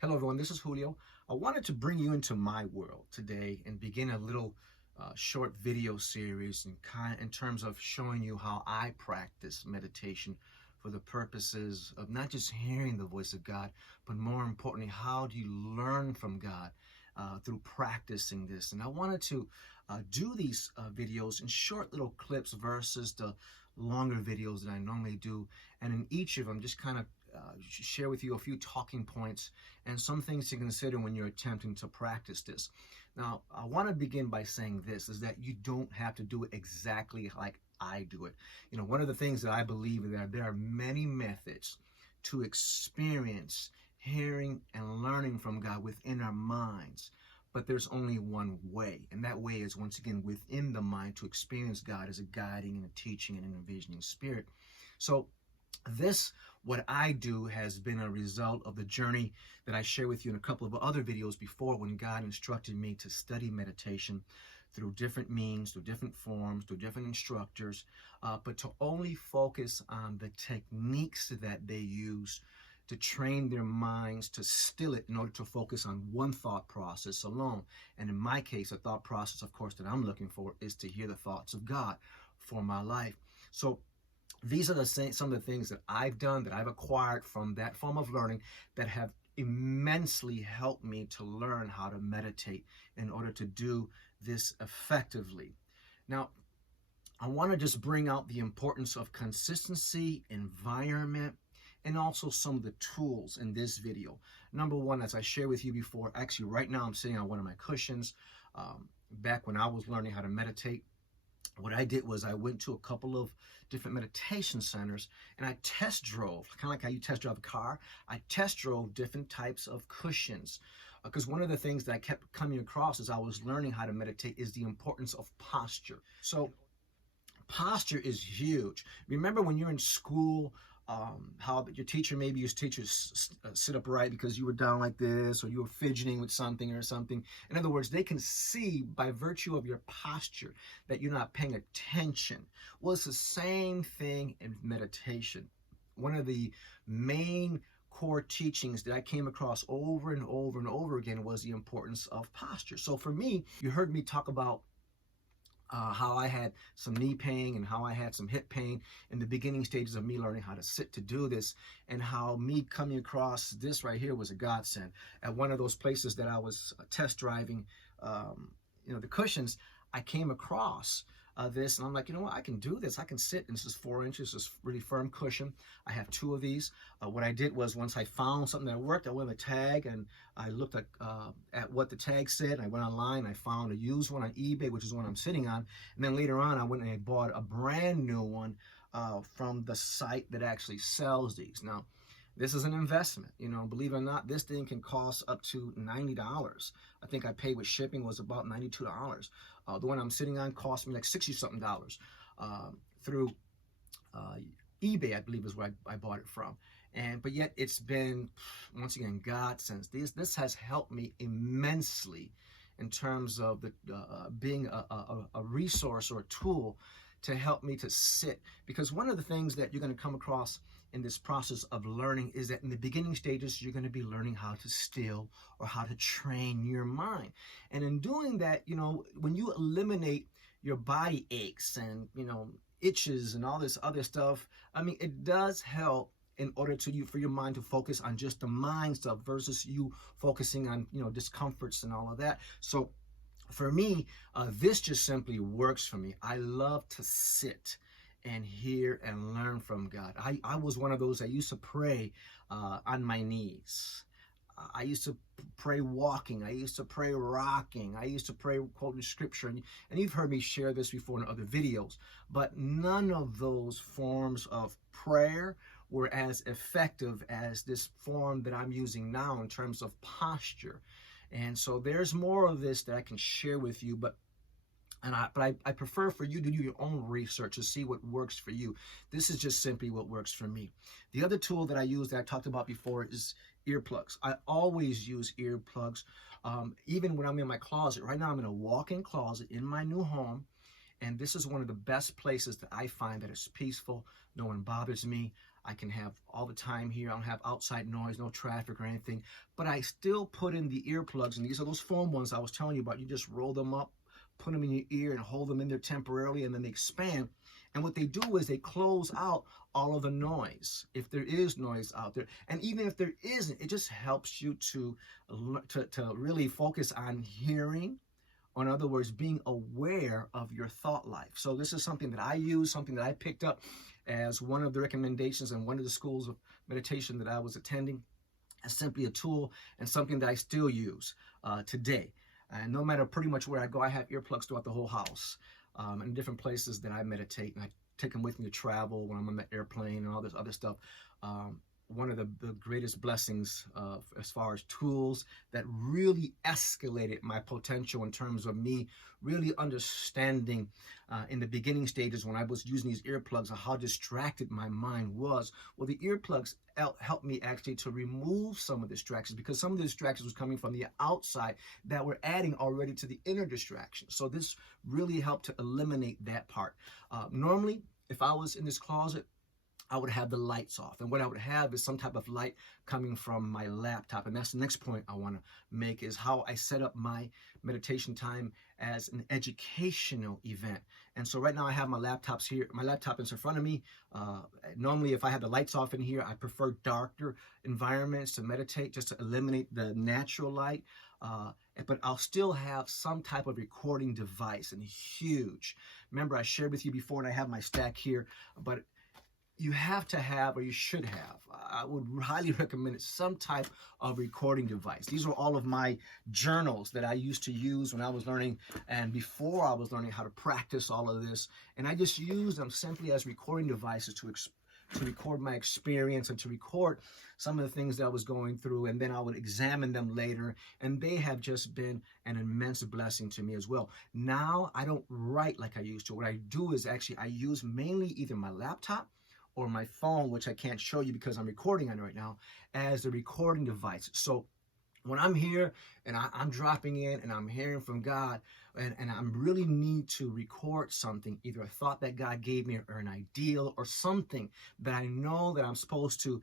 Hello everyone, this is Julio. I wanted to bring you into my world today and begin a little short video series in terms of showing you how I practice meditation for the purposes of not just hearing the voice of God, but more importantly, how do you learn from God through practicing this? And I wanted to do these videos in short little clips versus the longer videos that I normally do. And in each of them, just kind of share with you a few talking points and some things to consider when you're attempting to practice this. Now, I want to begin by saying this, is that you don't have to do it exactly like I do it. You know, one of the things that I believe is that there are many methods to experience hearing and learning from God within our minds. But there's only one way, and that way is, once again, within the mind to experience God as a guiding and a teaching and an envisioning spirit. So what I do has been a result of the journey that I share with you in a couple of other videos before, when God instructed me to study meditation through different means, through different forms, through different instructors, but to only focus on the techniques that they use to train their minds to still it in order to focus on one thought process alone. And in my case, a thought process, of course, that I'm looking for is to hear the thoughts of God for my life. So these are some of the things that I've done, that I've acquired from that form of learning, that have immensely helped me to learn how to meditate in order to do this effectively. Now, I want to just bring out the importance of consistency, environment, and also some of the tools in this video. Number one, as I shared with you before, actually right now I'm sitting on one of my cushions. Back when I was learning how to meditate, what I did was I went to a couple of different meditation centers and I test drove, kind of like how you test drive a car. I test drove different types of cushions, because one of the things that I kept coming across as I was learning how to meditate is the importance of posture. So posture is huge. Remember when you're in school, how your teacher, maybe your teacher sit upright because you were down like this, or you were fidgeting with something or something. In other words, they can see by virtue of your posture that you're not paying attention. Well, it's the same thing in meditation. One of the main core teachings that I came across over and over and over again was the importance of posture. So for me, you heard me talk about how I had some knee pain and how I had some hip pain in the beginning stages of me learning how to sit to do this, and how me coming across this right here was a godsend. At one of those places that I was test driving, the cushions, I came across this, and I'm like, you know what, I can do this. I can sit, and this is 4 inches, this really firm cushion. I have 2 of these. What I did was, once I found something that worked, I went with a tag and I looked at what the tag said. And I went online, I found a used one on eBay, which is the one I'm sitting on. And then later on, I went and I bought a brand new one from the site that actually sells these. Now, this is an investment, believe it or not. This thing can cost up to $90. I think I paid with shipping was about $92. The one I'm sitting on cost me like $60-something through eBay, I believe is where I bought it from. But yet it's been, once again, godsend. This has helped me immensely in terms of being a resource or a tool to help me to sit. Because one of the things that you're going to come across in this process of learning is that in the beginning stages, you're going to be learning how to still, or how to train your mind. And in doing that, when you eliminate your body aches and, itches and all this other stuff, I mean, it does help in order for your mind to focus on just the mind stuff versus you focusing on, discomforts and all of that. So for me, this just simply works for me. I love to sit and hear and learn from God. I was one of those that used to pray on my knees. I used to pray walking. I used to pray rocking. I used to pray quoting scripture. And you've heard me share this before in other videos. But none of those forms of prayer were as effective as this form that I'm using now in terms of posture. And so there's more of this that I can share with you, but I prefer for you to do your own research to see what works for you. This is just simply what works for me. The other tool that I use that I talked about before is earplugs. I always use earplugs, even when I'm in my closet. Right now I'm in a walk-in closet in my new home, and this is one of the best places that I find that is peaceful. No one bothers me. I can have all the time here. I don't have outside noise, no traffic or anything, but I still put in the earplugs, and these are those foam ones I was telling you about. You just roll them up, put them in your ear and hold them in there temporarily, and then they expand. And what they do is they close out all of the noise, if there is noise out there. And even if there isn't, it just helps you to really focus on hearing, or in other words, being aware of your thought life. So this is something that I use, something that I picked up as one of the recommendations in one of the schools of meditation that I was attending, as simply a tool and something that I still use today. And no matter pretty much where I go, I have earplugs throughout the whole house, in different places that I meditate, and I take them with me to travel when I'm on the airplane and all this other stuff. One of the greatest blessings as far as tools that really escalated my potential in terms of me really understanding in the beginning stages when I was using these earplugs, how distracted my mind was. Well, the earplugs helped me actually to remove some of the distractions, because some of the distractions was coming from the outside that were adding already to the inner distraction. So this really helped to eliminate that part. Normally, if I was in this closet, I would have the lights off. And what I would have is some type of light coming from my laptop. And that's the next point I want to make, is how I set up my meditation time as an educational event. And so right now I have my laptop is in front of me. Normally, if I have the lights off in here, I prefer darker environments to meditate, just to eliminate the natural light. But I'll still have some type of recording device, and huge. Remember, I shared with you before, and I have my stack here, but you have to have, or you should have, I would highly recommend it, some type of recording device. These are all of my journals that I used to use when I was learning, and before I was learning how to practice all of this. And I just use them simply as recording devices to record my experience and to record some of the things that I was going through, and then I would examine them later, and they have just been an immense blessing to me as well. Now I don't write like I used to. What I do is actually I use mainly either my laptop or my phone, which I can't show you because I'm recording on it right now, as the recording device. So when I'm here and I'm dropping in and I'm hearing from God, and I really need to record something, either a thought that God gave me or an ideal or something that I know that I'm supposed to,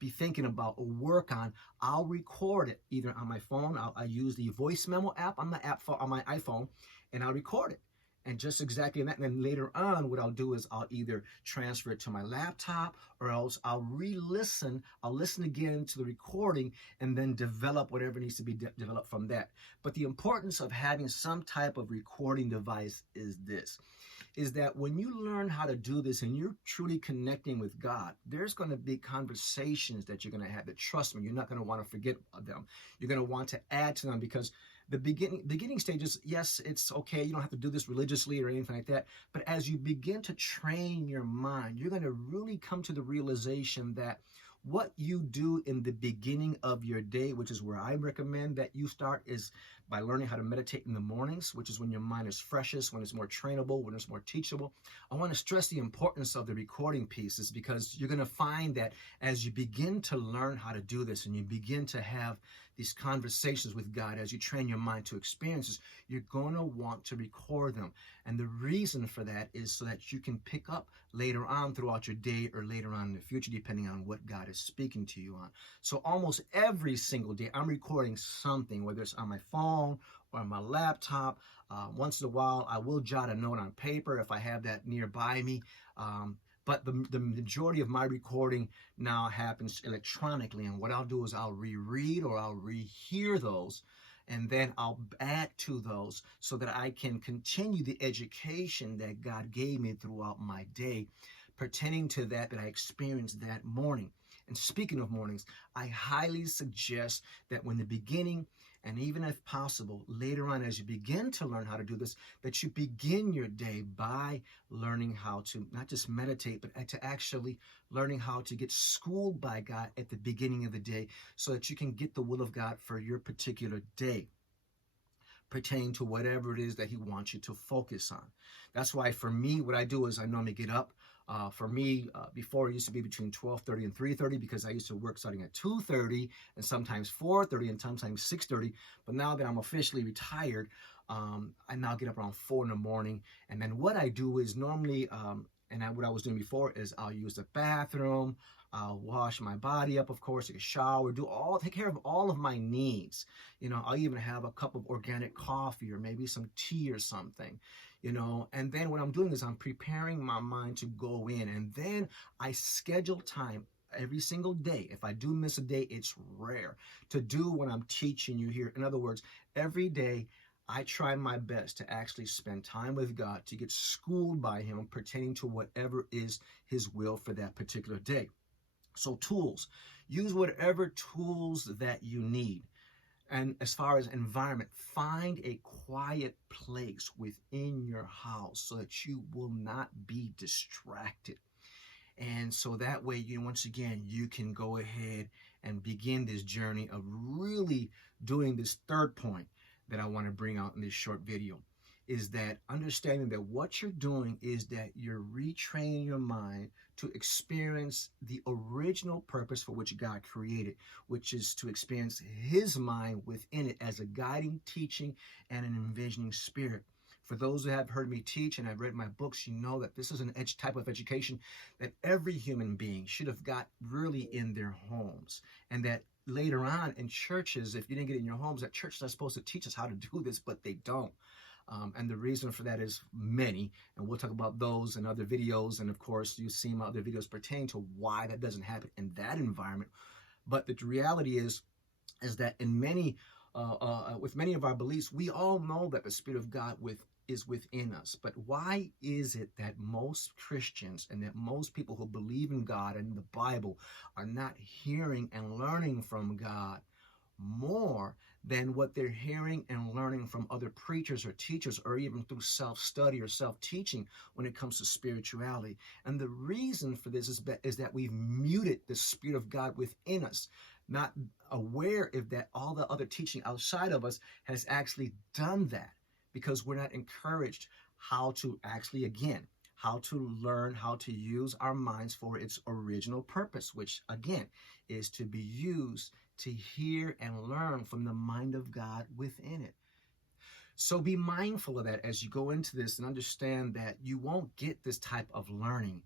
be thinking about or work on, I'll record it either on my phone. I use the voice memo app on my iPhone, and I'll record it. And just exactly that. And then later on, what I'll do is I'll either transfer it to my laptop, or else I'll re-listen. I'll listen again to the recording and then develop whatever needs to be developed from that. But the importance of having some type of recording device is this, is that when you learn how to do this and you're truly connecting with God, there's going to be conversations that you're going to have that, trust me, you're not going to want to forget them. You're going to want to add to them, because the beginning stages, yes, it's okay. You don't have to do this religiously or anything like that. But as you begin to train your mind, you're going to really come to the realization that what you do in the beginning of your day, which is where I recommend that you start, is by learning how to meditate in the mornings, which is when your mind is freshest, when it's more trainable, when it's more teachable. I want to stress the importance of the recording pieces, because you're going to find that as you begin to learn how to do this and you begin to have these conversations with God, as you train your mind to experiences, you're going to want to record them. And the reason for that is so that you can pick up later on throughout your day, or later on in the future, depending on what God is speaking to you on. So almost every single day, I'm recording something, whether it's on my phone or on my laptop. Once in a while, I will jot a note on paper if I have that nearby me. But the majority of my recording now happens electronically. And what I'll do is I'll reread or I'll rehear those, and then I'll add to those so that I can continue the education that God gave me throughout my day pertaining to that I experienced that morning. And speaking of mornings, I highly suggest that when the beginning, and even if possible, later on, as you begin to learn how to do this, that you begin your day by learning how to not just meditate, but to actually learning how to get schooled by God at the beginning of the day, so that you can get the will of God for your particular day, pertaining to whatever it is that He wants you to focus on. That's why for me, what I do is I normally get up. For me, before it used to be between 12:30 and 3:30, because I used to work starting at 2:30 and sometimes 4:30 and sometimes 6:30. But now that I'm officially retired, I now get up around 4 in the morning. And then what I do is normally And what I was doing before is I'll use the bathroom, I'll wash my body up, of course, take a shower, take care of all of my needs. I'll even have a cup of organic coffee or maybe some tea or something, and then what I'm doing is I'm preparing my mind to go in, and then I schedule time every single day. If I do miss a day, it's rare, to do what I'm teaching you here. In other words, every day I try my best to actually spend time with God, to get schooled by Him pertaining to whatever is His will for that particular day. So tools, use whatever tools that you need. And as far as environment, find a quiet place within your house so that you will not be distracted. And so that way, once again, you can go ahead and begin this journey of really doing this third point that I want to bring out in this short video, is that understanding that what you're doing is that you're retraining your mind to experience the original purpose for which God created, which is to experience His mind within it as a guiding, teaching, and an envisioning spirit. For those who have heard me teach and have read my books, you know that this is an type of education that every human being should have got really in their homes. And that later on in churches, if you didn't get it in your homes, that churches are supposed to teach us how to do this, but they don't. And the reason for that is many, and we'll talk about those in other videos. And of course, you've seen my other videos pertaining to why that doesn't happen in that environment. But the reality is that in with many of our beliefs, we all know that the Spirit of God is within us. But why is it that most Christians and that most people who believe in God and the Bible are not hearing and learning from God more than what they're hearing and learning from other preachers or teachers, or even through self-study or self-teaching when it comes to spirituality? And the reason for this is that we've muted the Spirit of God within us, not aware of that all the other teaching outside of us has actually done that, because we're not encouraged how to learn how to use our minds for its original purpose, which again is to be used to hear and learn from the mind of God within it. So be mindful of that as you go into this, and understand that you won't get this type of learning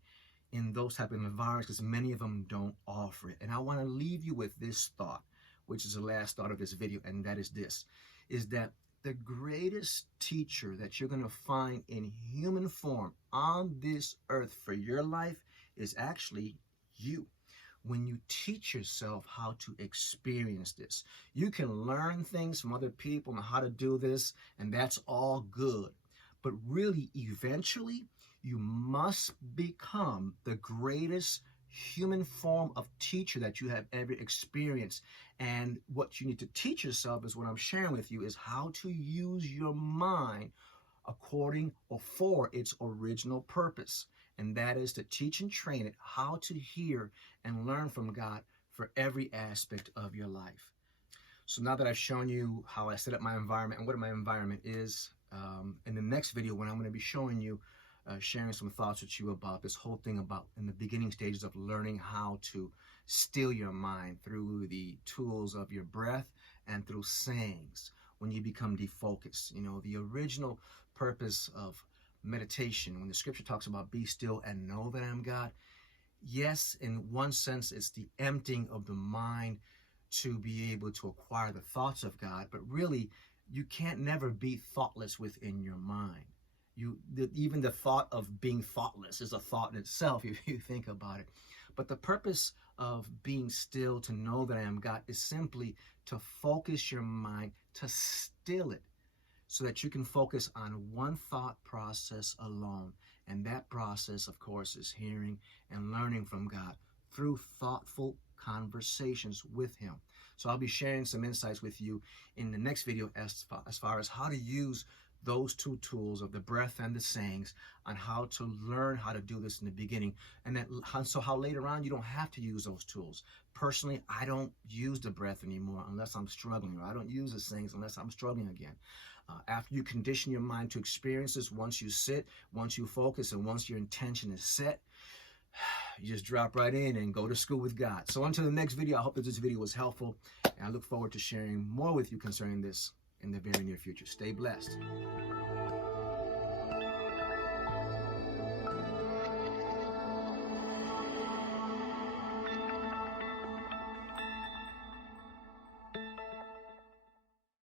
in those type of environments, because many of them don't offer it. And I want to leave you with this thought, which is the last thought of this video, and that is this, is that the greatest teacher that you're going to find in human form on this earth for your life is actually you. When you teach yourself how to experience this, you can learn things from other people on how to do this, and that's all good. But really, eventually, you must become the greatest human form of teacher that you have ever experienced. And what you need to teach yourself is what I'm sharing with you, is how to use your mind according or for its original purpose. And that is to teach and train it how to hear and learn from God for every aspect of your life. So now that I've shown you how I set up my environment and what my environment is, in the next video, when I'm going to be showing you, sharing some thoughts with you about this whole thing about in the beginning stages of learning how to still your mind through the tools of your breath and through sayings when you become defocused. The original purpose of meditation, when the scripture talks about be still and know that I am God, yes, in one sense, it's the emptying of the mind to be able to acquire the thoughts of God. But really, you can't never be thoughtless within your mind. Even the thought of being thoughtless is a thought in itself, if you think about it. But the purpose of being still, to know that I am God, is simply to focus your mind, to still it, so that you can focus on one thought process alone. And that process, of course, is hearing and learning from God through thoughtful conversations with Him. So I'll be sharing some insights with you in the next video as far as how to use those two tools of the breath and the sayings, on how to learn how to do this in the beginning, and how later on you don't have to use those tools. Personally, I don't use the breath anymore unless I'm struggling, or I don't use the sayings unless I'm struggling again. After you condition your mind to experience this, once you sit, once you focus, and once your intention is set, you just drop right in and go to school with God. So until the next video, I hope that this video was helpful, and I look forward to sharing more with you concerning this in the very near future. Stay blessed.